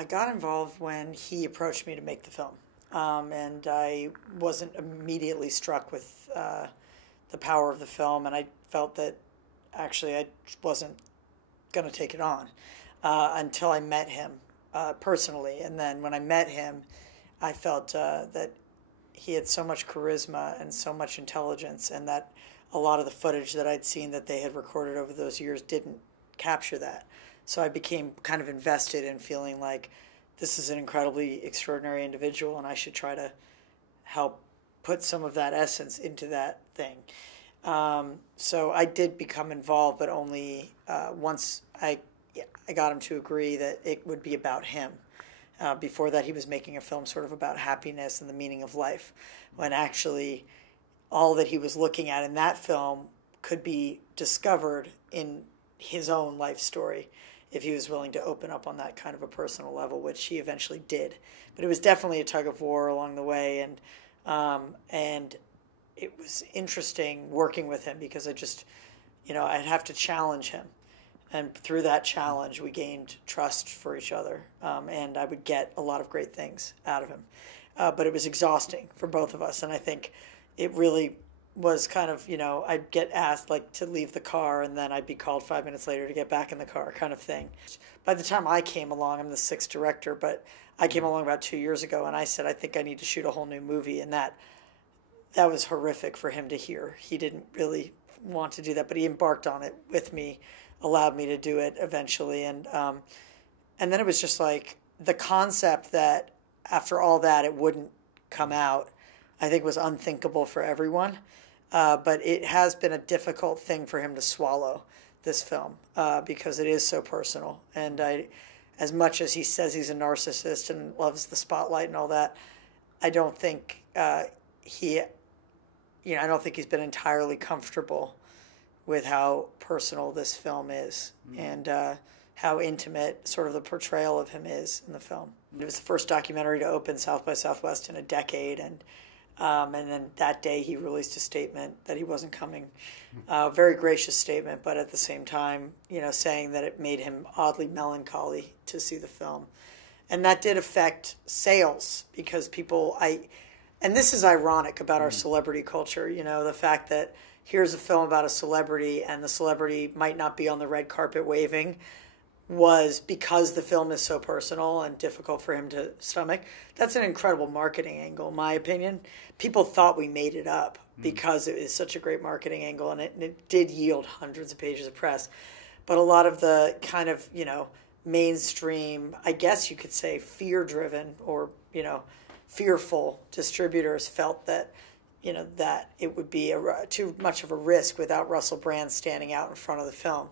I got involved when he approached me to make the film. And I wasn't immediately struck with the power of the film, and I felt that actually I wasn't going to take it on until I met him personally. And then when I met him, I felt that he had so much charisma and so much intelligence, and that a lot of the footage that I'd seen that they had recorded over those years didn't capture that. So I became kind of invested in feeling like this is an incredibly extraordinary individual, and I should try to help put some of that essence into that thing. So I did become involved, but only once I got him to agree that it would be about him. Before that, he was making a film sort of about happiness and the meaning of life, when actually all that he was looking at in that film could be discovered in his own life story if he was willing to open up on that kind of a personal level, which he eventually did. But it was definitely a tug of war along the way, and it was interesting working with him because I just, I'd have to challenge him. And through that challenge, we gained trust for each other, and I would get a lot of great things out of him. But it was exhausting for both of us, and I think it really was kind of, I'd get asked to leave the car, and then I'd be called 5 minutes later to get back in the car kind of thing. By the time I came along, I'm the sixth director, but I came along about 2 years ago, and I said, I think I need to shoot a whole new movie, and that was horrific for him to hear. He didn't really want to do that, but he embarked on it with me, allowed me to do it eventually, and then it was just like the concept that after all that it wouldn't come out, I think was unthinkable for everyone, but it has been a difficult thing for him to swallow, this film, because it is so personal, and as much as he says he's a narcissist and loves the spotlight and all that, I don't think I don't think he's been entirely comfortable with how personal this film is, and how intimate sort of the portrayal of him is in the film. It was the first documentary to open South by Southwest in a decade, and then that day he released a statement that he wasn't coming. Very gracious statement, but at the same time, saying that it made him oddly melancholy to see the film. And that did affect sales, because and this is ironic about our celebrity culture, the fact that here's a film about a celebrity and the celebrity might not be on the red carpet waving, was because the film is so personal and difficult for him to stomach. That's an incredible marketing angle, in my opinion. People thought we made it up because it is such a great marketing angle, and it did yield hundreds of pages of press. But a lot of the kind of, mainstream, I guess you could say fear-driven or, fearful distributors felt that, that it would be too much of a risk without Russell Brand standing out in front of the film.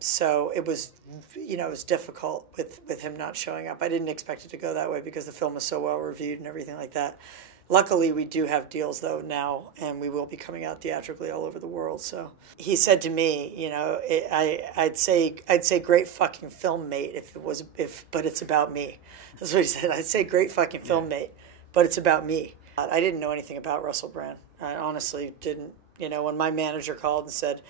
So it was, it was difficult with him not showing up. I didn't expect it to go that way because the film was so well reviewed and everything like that. Luckily, we do have deals though now, and we will be coming out theatrically all over the world. So he said to me, I'd say great fucking film mate but it's about me. That's what he said. I'd say great fucking film mate, but it's about me. I didn't know anything about Russell Brand. I honestly didn't. When my manager called and said,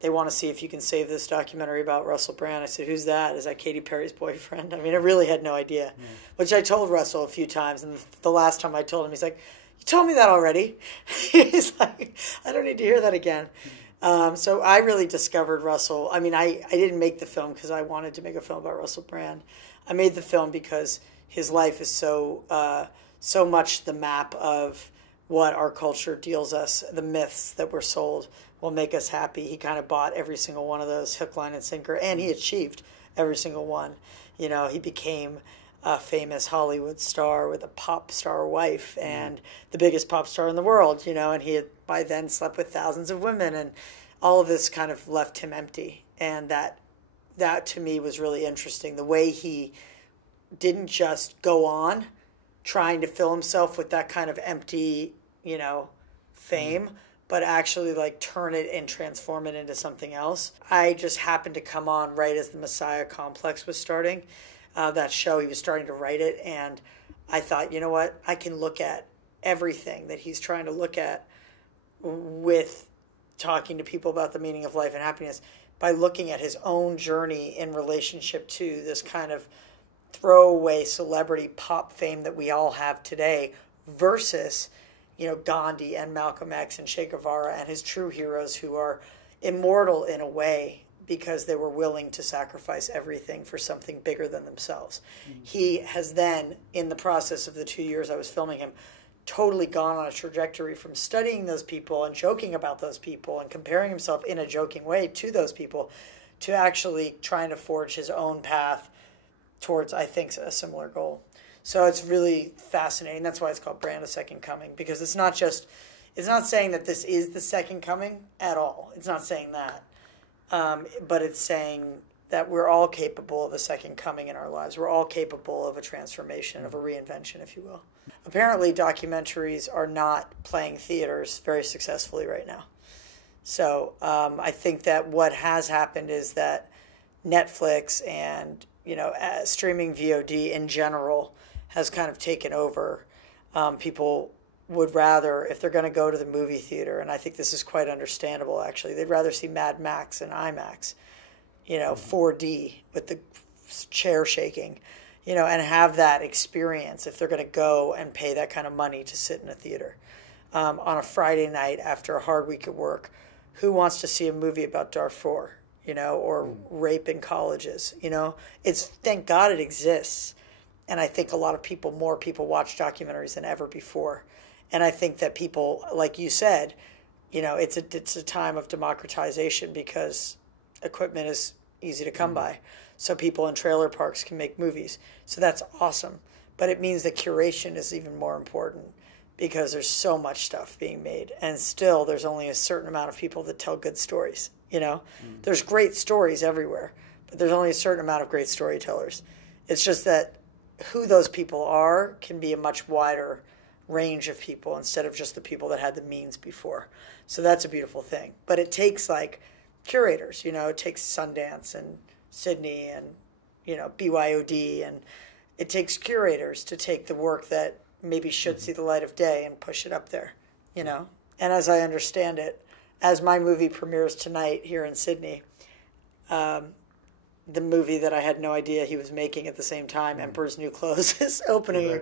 they want to see if you can save this documentary about Russell Brand, I said, who's that? Is that Katy Perry's boyfriend? I mean, I really had no idea, which I told Russell a few times. And the last time I told him, he's like, you told me that already. He's like, I don't need to hear that again. So I really discovered Russell. I mean, I didn't make the film because I wanted to make a film about Russell Brand. I made the film because his life is so much the map of what our culture deals us, the myths that we're sold will make us happy. He kind of bought every single one of those hook, line, and sinker, and he achieved every single one. He became a famous Hollywood star with a pop star wife and the biggest pop star in the world, and he had by then slept with thousands of women, and all of this kind of left him empty. And that to me was really interesting, the way he didn't just go on trying to fill himself with that kind of empty, fame, but actually turn it and transform it into something else. I just happened to come on right as the Messiah Complex was starting. That show, he was starting to write it, and I thought, you know what, I can look at everything that he's trying to look at with talking to people about the meaning of life and happiness by looking at his own journey in relationship to this kind of throwaway celebrity pop fame that we all have today versus, Gandhi and Malcolm X and Che Guevara and his true heroes who are immortal in a way because they were willing to sacrifice everything for something bigger than themselves. Mm-hmm. He has then, in the process of the 2 years I was filming him, totally gone on a trajectory from studying those people and joking about those people and comparing himself in a joking way to those people to actually trying to forge his own path towards, I think, a similar goal. So it's really fascinating. That's why it's called Brand a Second Coming, because it's not saying that this is the second coming at all. It's not saying that. But it's saying that we're all capable of a second coming in our lives. We're all capable of a transformation, of a reinvention, if you will. Apparently, documentaries are not playing theaters very successfully right now. So I think that what has happened is that Netflix and streaming VOD in general has kind of taken over. People would rather, if they're going to go to the movie theater, and I think this is quite understandable actually, they'd rather see Mad Max in IMAX, 4D with the chair shaking, and have that experience if they're going to go and pay that kind of money to sit in a theater. On a Friday night after a hard week at work, who wants to see a movie about Darfur, or rape in colleges? It's, thank God it exists. And I think more people watch documentaries than ever before. And I think that people, like you said, it's a time of democratization because equipment is easy to come by. So people in trailer parks can make movies. So that's awesome. But it means that curation is even more important because there's so much stuff being made. And still, there's only a certain amount of people that tell good stories. There's great stories everywhere, but there's only a certain amount of great storytellers. It's just that who those people are can be a much wider range of people instead of just the people that had the means before. So that's a beautiful thing. But it takes curators, it takes Sundance and Sydney and, BYOD, and it takes curators to take the work that maybe should see the light of day and push it up there, And as I understand it, as my movie premieres tonight here in Sydney, the movie that I had no idea he was making at the same time, Emperor's New Clothes, is opening.